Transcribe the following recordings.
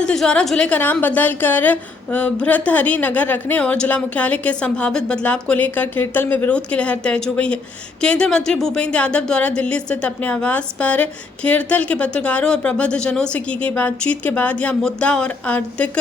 खैरतल तिजोरा जिले का नाम बदलकर भृतहरि नगर रखने और जिला मुख्यालय के संभावित बदलाव को लेकर खैरतल में विरोध की लहर तेज हो गई है। केंद्रीय मंत्री भूपेंद्र यादव द्वारा दिल्ली स्थित अपने आवास पर खैरतल के पत्रकारों और प्रबुद्धजनों से की गई बातचीत के बाद यह मुद्दा और अधिक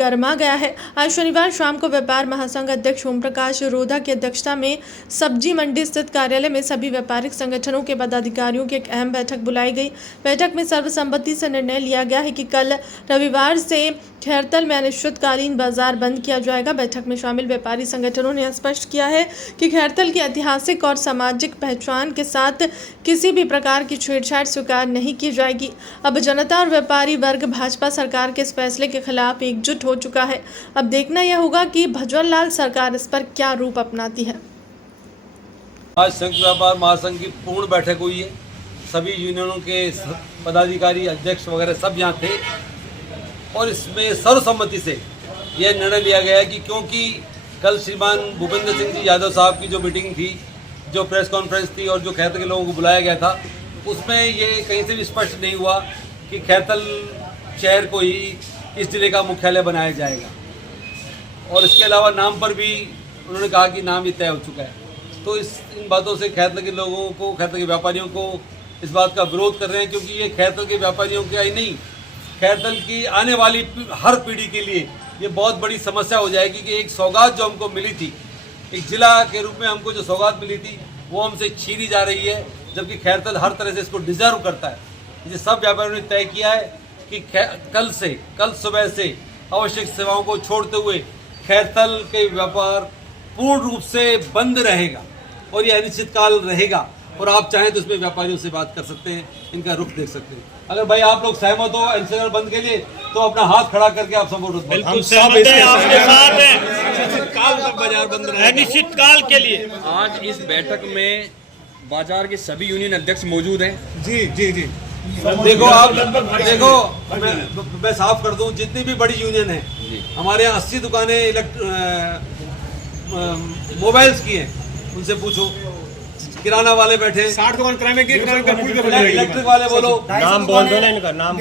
गर्मा गया है। आज शनिवार शाम को व्यापार महासंघ अध्यक्ष ओम प्रकाश रोधा की अध्यक्षता में सब्जी मंडी स्थित कार्यालय में सभी व्यापारिक संगठनों के पदाधिकारियों की एक अहम बैठक बुलाई गई। बैठक में सर्वसम्मति से निर्णय लिया गया है कि कल रविवार से खैरतल में अनिश्चितकालीन बाजार बंद किया जाएगा। बैठक में शामिल व्यापारी संगठनों ने स्पष्ट किया है कि खैरतल की ऐतिहासिक और सामाजिक पहचान के साथ किसी भी प्रकार की छेड़छाड़ स्वीकार नहीं की जाएगी। अब जनता और व्यापारी वर्ग भाजपा सरकार के इस फैसले के खिलाफ एकजुट हो चुका है। अब देखना यह होगा कि भजवर लाल सरकार इस पर क्या रूप अपनाती है। आज संयुक्त व्यापार महासंघ की पूर्ण बैठक हुई है। सभी यूनियनों के पदाधिकारी, अध्यक्ष वगैरह सब यहाँ थे और इसमें सर्वसम्मति से यह निर्णय लिया गया है कि क्योंकि कल श्रीमान भूपेंद्र सिंह जी यादव साहब की जो मीटिंग थी, जो प्रेस कॉन्फ्रेंस थी और जो खैरतल के लोगों को बुलाया गया था, उसमें ये कहीं से भी स्पष्ट नहीं हुआ कि खैरतल शहर को ही इस जिले का मुख्यालय बनाया जाएगा। और इसके अलावा नाम पर भी उन्होंने कहा कि नाम ये तय हो चुका है। तो इन बातों से खैरतल के लोगों को, खैरतल के व्यापारियों को इस बात का विरोध कर रहे हैं, क्योंकि ये खैरतल के व्यापारियों के ही नहीं, खैरतल की आने वाली हर पीढ़ी के लिए ये बहुत बड़ी समस्या हो जाएगी कि एक सौगात जो हमको मिली थी, एक जिला के रूप में हमको जो सौगात मिली थी, वो हमसे छीनी जा रही है, जबकि खैरतल हर तरह से इसको डिजर्व करता है। ये सब व्यापारियों ने तय किया है कि कल सुबह से आवश्यक सेवाओं को छोड़ते हुए खैरतल के व्यापार पूर्ण रूप से बंद रहेगा और ये अनिश्चितकाल रहेगा। और आप चाहें तो इसमें व्यापारियों से बात कर सकते हैं, इनका रुख देख सकते हैं। अगर भाई आप लोग सहमत हो अनिश्चितकाल बंद के लिए तो अपना हाथ खड़ा करके आप सपोर्ट करें। बिल्कुल सहमत हैं, आपके साथ हैं। अनिश्चितकाल तक बाजार बंद रहेगा, अनिश्चितकाल के लिए। आज इस बैठक में बाजार के सभी यूनियन अध्यक्ष मौजूद हैं। जी जी जी। देखो मैं साफ कर दूं, जितनी भी बड़ी यूनियन है, हमारे यहाँ 80 दुकानें मोबाइल्स की हैं, उनसे पूछो। किराना वाले बैठे, 60 दुकान किराने की, इलेक्ट्रिक वाले बोलो, नाम बोल दो ना इनका नाम।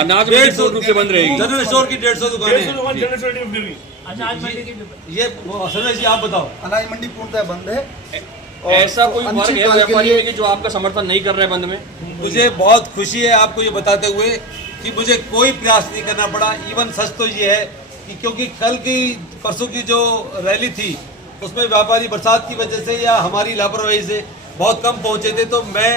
अनाज 150 रुपए बंद रहेगी। जनरल स्टोर की 150 दुकानें। ये संजय जी आप बताओ। अनाज मंडी पूर्णतः बंद है। ऐसा कोई वर्ग है व्यापारी में कि जो आपका समर्थन नहीं कर रहे बंद में? मुझे बहुत खुशी है आपको ये बताते हुए कि मुझे कोई प्रयास नहीं करना पड़ा। इवन सच तो ये है कि क्योंकि कल की परसों की जो रैली थी उसमें व्यापारी बरसात की वजह से या हमारी लापरवाही से बहुत कम पहुंचे थे, तो मैं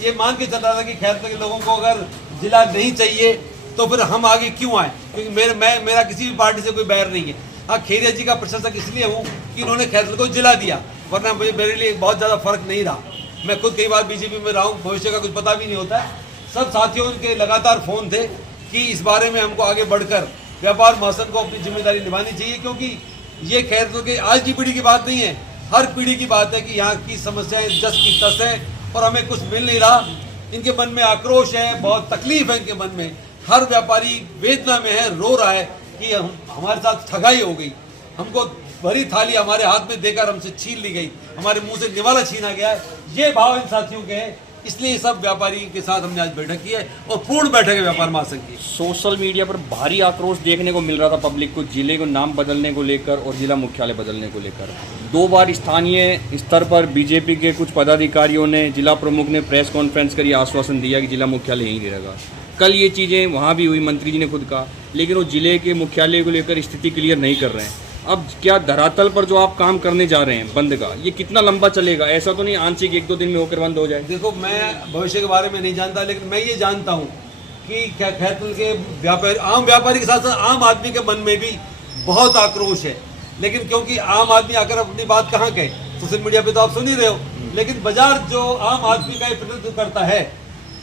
ये मान के चल रहा था कि खैरतल के लोगों को अगर जिला नहीं चाहिए तो फिर हम आगे क्यों आए, क्योंकि मेरा किसी भी पार्टी से कोई बैर नहीं है। हाँ, खेरिया जी का प्रशंसक इसलिए हूँ कि उन्होंने खैरतल को जिला दिया, वरना मेरे लिए बहुत ज़्यादा फर्क नहीं रहा। मैं खुद कई बार बीजेपी में रहा हूँ, भविष्य का कुछ पता भी नहीं होता है। सब साथियों के लगातार फ़ोन थे कि इस बारे में हमको आगे बढ़कर व्यापार महासंघ को अपनी जिम्मेदारी निभानी चाहिए, क्योंकि ये खैरतल के आज की पीढ़ी की बात नहीं है, हर पीढ़ी की बात है कि यहाँ की समस्याएं जस की तस है और हमें कुछ मिल नहीं रहा। इनके मन में आक्रोश है, बहुत तकलीफ है इनके मन में। हर व्यापारी वेदना में है, रो रहा है कि हमारे साथ ठगाई हो गई, हमको भरी थाली हमारे हाथ में देकर हमसे छीन ली गई, हमारे मुंह से निवाला छीना गया। ये भाव इन साथियों के हैं, इसलिए सब व्यापारी के साथ हमने आज बैठक की है और पूर्ण बैठक है व्यापार महासंघ की। सोशल मीडिया पर भारी आक्रोश देखने को मिल रहा था पब्लिक को, जिले को नाम बदलने को लेकर और जिला मुख्यालय बदलने को लेकर। 2 बार स्थानीय स्तर पर बीजेपी के कुछ पदाधिकारियों ने, जिला प्रमुख ने प्रेस कॉन्फ्रेंस कर आश्वासन दिया कि जिला मुख्यालय यहीं रहेगा। कल ये चीज़ें वहाँ भी हुई, मंत्री जी ने खुद कहा, लेकिन वो जिले के मुख्यालय को लेकर स्थिति क्लियर नहीं कर रहे हैं। अब क्या धरातल पर जो आप काम करने जा रहे हैं बंद का, ये कितना लंबा चलेगा? ऐसा तो नहीं आंशिक 1-2 दिन में होकर बंद हो जाए? देखो, मैं भविष्य के बारे में नहीं जानता, लेकिन मैं ये जानता हूँ कि खैरतल के व्यापारी, आम व्यापारी के साथ साथ आम आदमी के मन में भी बहुत आक्रोश है। लेकिन क्योंकि आम आदमी आकर अपनी बात कहाँ कहे, सोशल मीडिया पे तो आप सुन ही रहे हो, लेकिन बाजार जो आम आदमी का प्रतिनिधित्व करता है,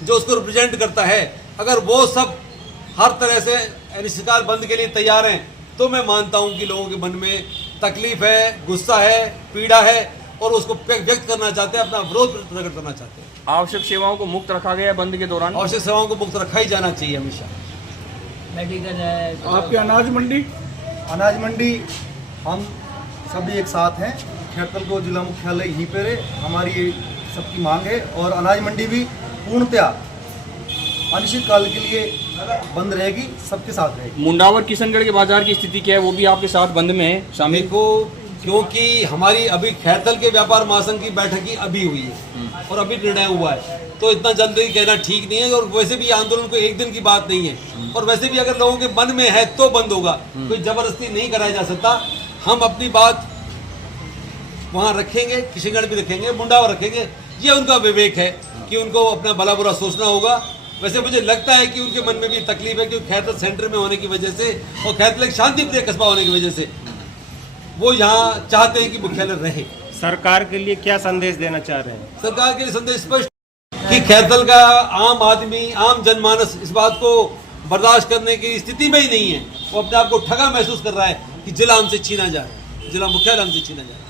जो उसको रिप्रेजेंट करता है, अगर वो सब हर तरह से अनिश्चितकाल बंद के लिए तैयार हैं, तो मैं मानता हूं कि लोगों के मन में तकलीफ है, गुस्सा है, पीड़ा है और उसको व्यक्त करना चाहते हैं, अपना विरोध प्रकट करना चाहते हैं। आवश्यक सेवाओं को मुक्त रखा गया बंद के दौरान? आवश्यक सेवाओं को मुक्त रखा ही जाना चाहिए हमेशा। मेडिकल है, आपकी अनाज मंडी हम सभी एक साथ हैं। खैरतल को जिला मुख्यालय यहीं पर है, हमारी सबकी मांग है। और अनाज मंडी भी पूर्णतया अनिश्चितकाल के लिए बंद रहेगी, सबके साथ रहेगी। मुंडावर किशनगढ़ के बाजार की स्थिति क्या है, वो भी आपके साथ बंद में है शामिल? देखो, क्योंकि हमारी अभी खैरतल के व्यापार महासंघ की बैठक ही अभी हुई है और अभी निर्णय हुआ है, तो इतना जल्दी कहना ठीक नहीं है। और वैसे भी आंदोलन को एक दिन की बात नहीं है, और वैसे भी अगर लोगों के मन में है तो बंद होगा, कोई जबरदस्ती नहीं कराया जा सकता। हम अपनी बात वहाँ रखेंगे, किशनगढ़ भी रखेंगे, मुंडावर रखेंगे, ये उनका विवेक है कि उनको अपना भला बुरा सोचना होगा। वैसे मुझे लगता है कि उनके मन में भी तकलीफ है, क्योंकि खैरतल सेंटर में होने की वजह से और खैरतल एक शांतिप्रिय कस्बा होने की वजह से वो यहाँ चाहते हैं कि मुख्यालय रहे। सरकार के लिए क्या संदेश देना चाह रहे हैं? सरकार के लिए संदेश स्पष्ट कि खैरतल का आम आदमी, आम जनमानस इस बात को बर्दाश्त करने की स्थिति में ही नहीं है। वो अपने आप को ठगा महसूस कर रहा है कि जिला हमसे छीना जाए, जिला मुख्यालय हमसे छीना जाए।